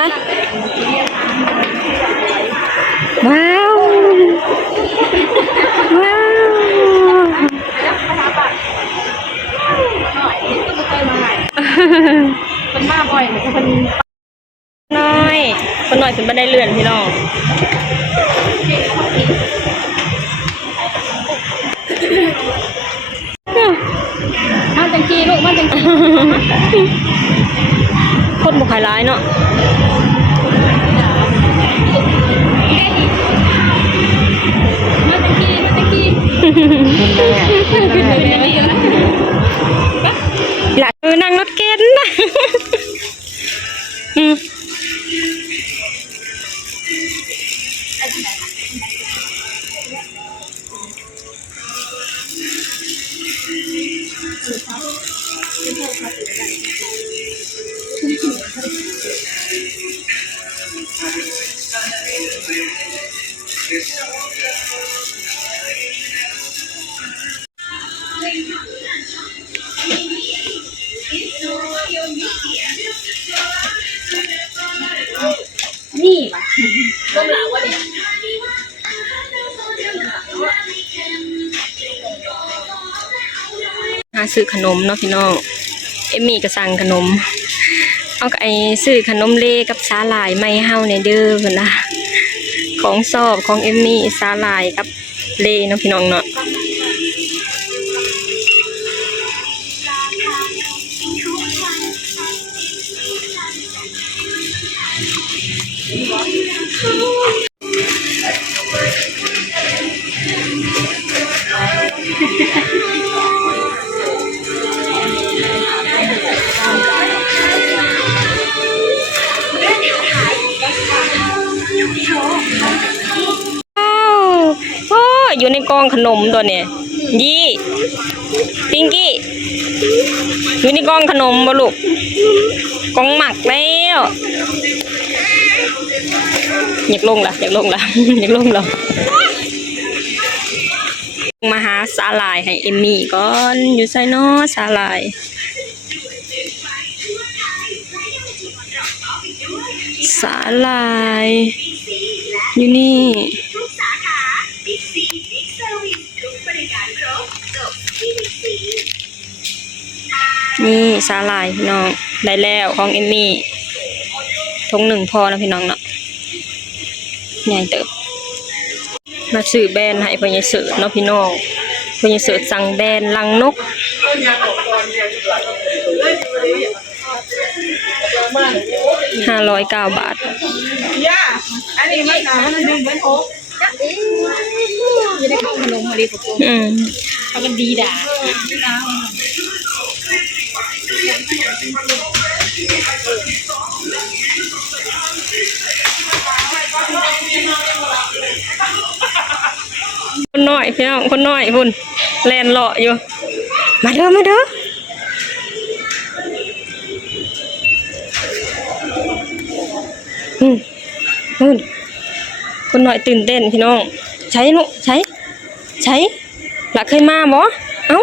ไปว้าวว้าวเป็นมาบ่อยเหมือนกันน้อยคนหน่อยขึ้นบันไดเลื่อนพี่น้องมาจังกีลูกมาจังกีคนบุกไฮไลท์เนาะมาจังกีหลักนั่งรถเก๋งนะนี่มาต้มหลาวะเนี่ยหาซื้อขนมเนาะพี่น้องเอมมี่ก็สั่งขนมเอาไอ้ซื้อขนมเลกับสาหร่ายไม่เฮาในเด้อเพิ่นนะของชอบของเอมมี่สาหร่ายกับเลเนาะพี่น้องเนาะอยู่ในกองขนมตัวเนี่ยยี่ปิงกี้อยู่ในกองขนมบ่ลูกกองหมักแล้วอยากลงล่ะอยากลงล่ะ อยากลงแล้วมาหาสาหร่ายให้เอมมี่ก่อนอยู่ไสเนาะสาหร่ายสาหร่ายอยู่นี่นี่สาหร่ายพี่น้องได้แล้วของเอมมี่ทงหนึ่งพอนะพี่น้องเนาะใหญ่เติบมาซื้อแบรนด์ให้พ่อใหญ่เสิร์ชเนาะพี่น้องพ่อใหญ่เสิร์ชสั่งแบรนด์ลังนก509 บาทอันนี้มันดึงเหมือนโอ๊กอยู่ในกล่องขนมมาดิผมเขาก็ดีด่าคนน้อยพี่น้องคนน้อยพุ่นแลนเลาะอยู่มาเด้อมาเด้อพุ่นคนน้อยตื่นเต้นพี่น้องใช้ลูกใช้หลักเคยมาบ่เอ้า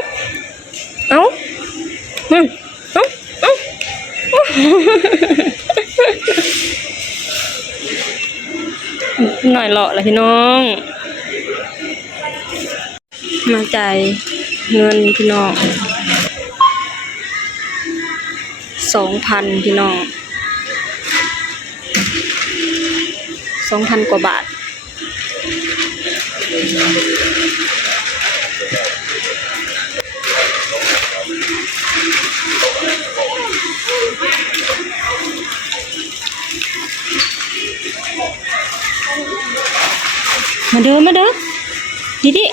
เอ้าหน่อยเลาะละพี่น้องมาจ่ายเงินพี่น้อง2,000พี่น้อง2,000 กว่าบาทมาเด้อมาเด้อดิ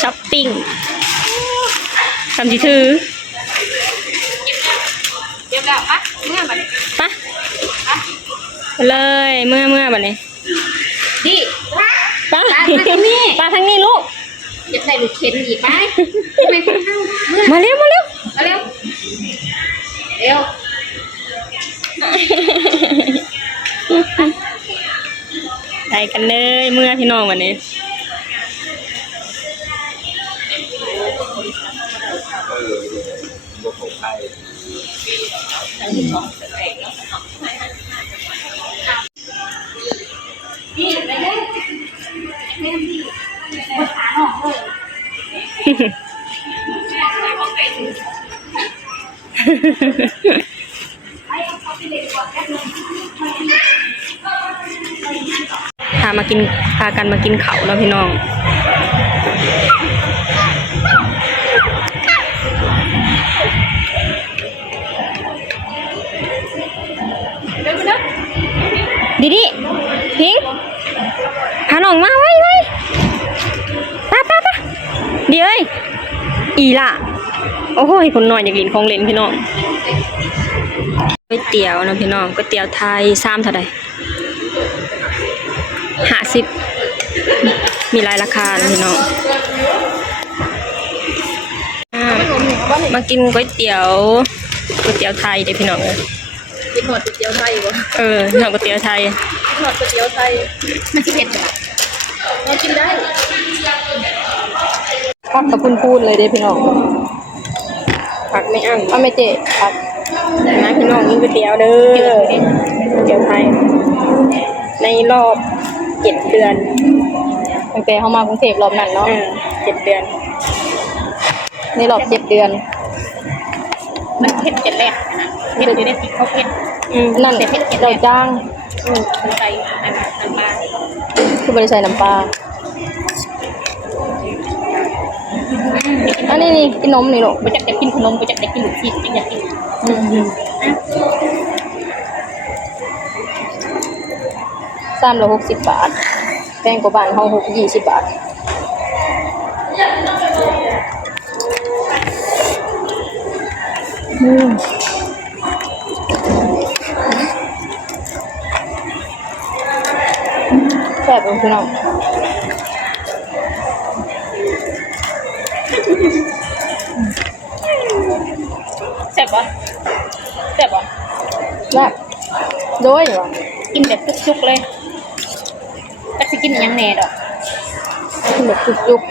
ช้อปปิ้งทำจีถือเก็บแล้วปะเมื่อมันปะเลยเมื่อบัดนี้ดิป้าทางนี้ลูกจะใส่ลูกเข็นอีกไหมไม่ต้องเข้ามาเร็วเร็ว ร็ว ไปกันเลยเมื่อพี่น้องวันนี้พากันมากินเขาแล้วพี่น้องดิพิงพาน้องมาไว้ป้าเดี๋ยวอีล่ะโอ้โหคนนอนอยากกินของเล่นพี่น้องก๋วยเตี๋ยวนะพี่น้องก๋วยเตี๋ยวไทย3เท่าใด50มีหลายราคานะพี่น้องมากินก๋วยเตี๋ยวไทยเด้พี่น้อง กินหอดก๋วยเตี๋ยวไทยบ่ หนังก๋วยเตี๋ยวไทย หอดก๋วยเตี๋ยวไทยมันสิเผ็ดจ้ะเรากินได้ผักกับพูนเลยเด้พี่น้องผักไม่อั้งเอาไม่เจ๊ผักนะพี่น้องนี่ก๋วยเตี๋ยวเด้อก๋วยเตี๋ยวไทยในรอบ7 เดือนตั้งแต่เข้ามากรุงเทพรอบนั้นเนาะ7 เดือนในรอบ7 เดือนมันเผ็ดจะแรกนะเผ็ดอยู่ในติดเขาเผ็ดนั่นแต่เผ็ดเราจ้างใส่น้ำปลาคือบริใส่น้ำปลาอันนี้กินนมนี่หรอไปจักจะกินขนมไปจักจะกินลูกชิ้นกินอยากกิน360 บาทแพงกว่าบ้านเฮา20 บาทแซ่บพี่น้องแซ่บปะแซ่บโดยเหรอกินแบบจุกๆเลยแต่สิกินยังแน่ดอกกินแบบจุกๆ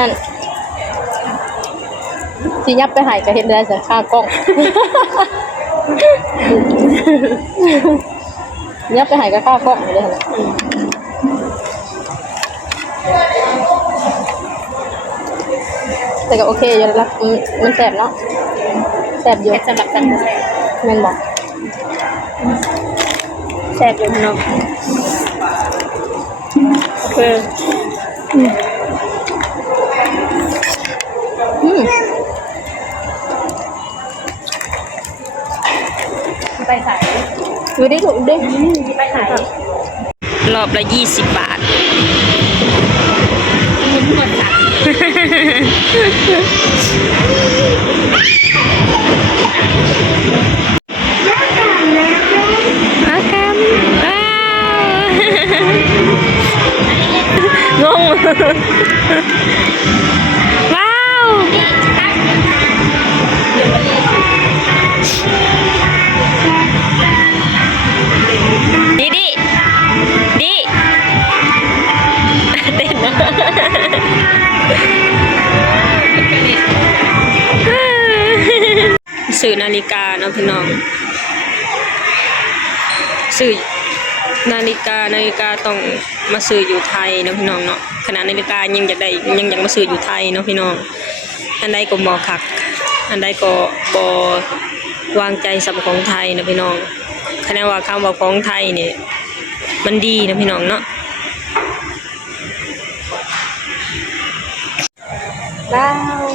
นั่นสิยับไปหายก็เห็นได้จากค่ากล้องยับไปหายก็ค่ากล้องเลยนะแต่ก็โอเคอยู่แล้วมันแสบเนาะแสบอยู่สำหรับกันแม่นบอกแสบอยู่เนาะโอเคไปขายดูได้ถูกดิไปขายรอบละ20 บาทงงว้าวดีเต้นนะซื้อนาฬิกาเนาะพี่น้องซื้อนาฬิกาต้องมาซื้ออยู่ไทยเนาะพี่น้องเนาะขนาดนาฬิกายังอยากมาซื้ออยู่ไทยเนาะพี่น้องอันใดก็บ่คักอันใดก็บ่วางใจสำของไทยนะพี่น้องคะแนนว่าคำว่าของไทยเนี่ยมันดีนะพี่น้องเนาะว้าว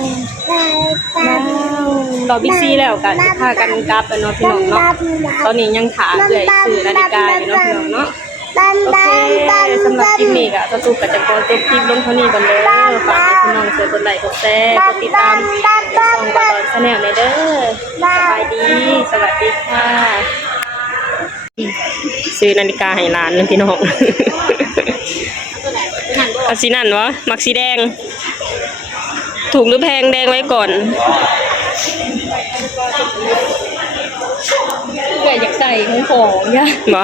เราบิ๊กซี่แล้วกันพากันกลับไปเนาะพี่น้องเนาะตอนนี้ยังถามเลยซื้อนาฬิกาอยู่เนาะพี่น้องเนาะโอเคสำหรับคลิปนี้ก็จะจบจบคลิปลงเท่านี้กันเลยฝากให้พี่น้องช่วยกดไลค์กดแชร์กดติดตามช่องบอลชาแนลในเด้อสบายดีสวัสดีค่ะเซ ซื้อนาฬิกาให้หลานนะพี่น้องเอาสีนั่นวะมักสีแดงถูกหรือแพงแดงไว้ก่อน เกิดอยากใส่ของย่า บ่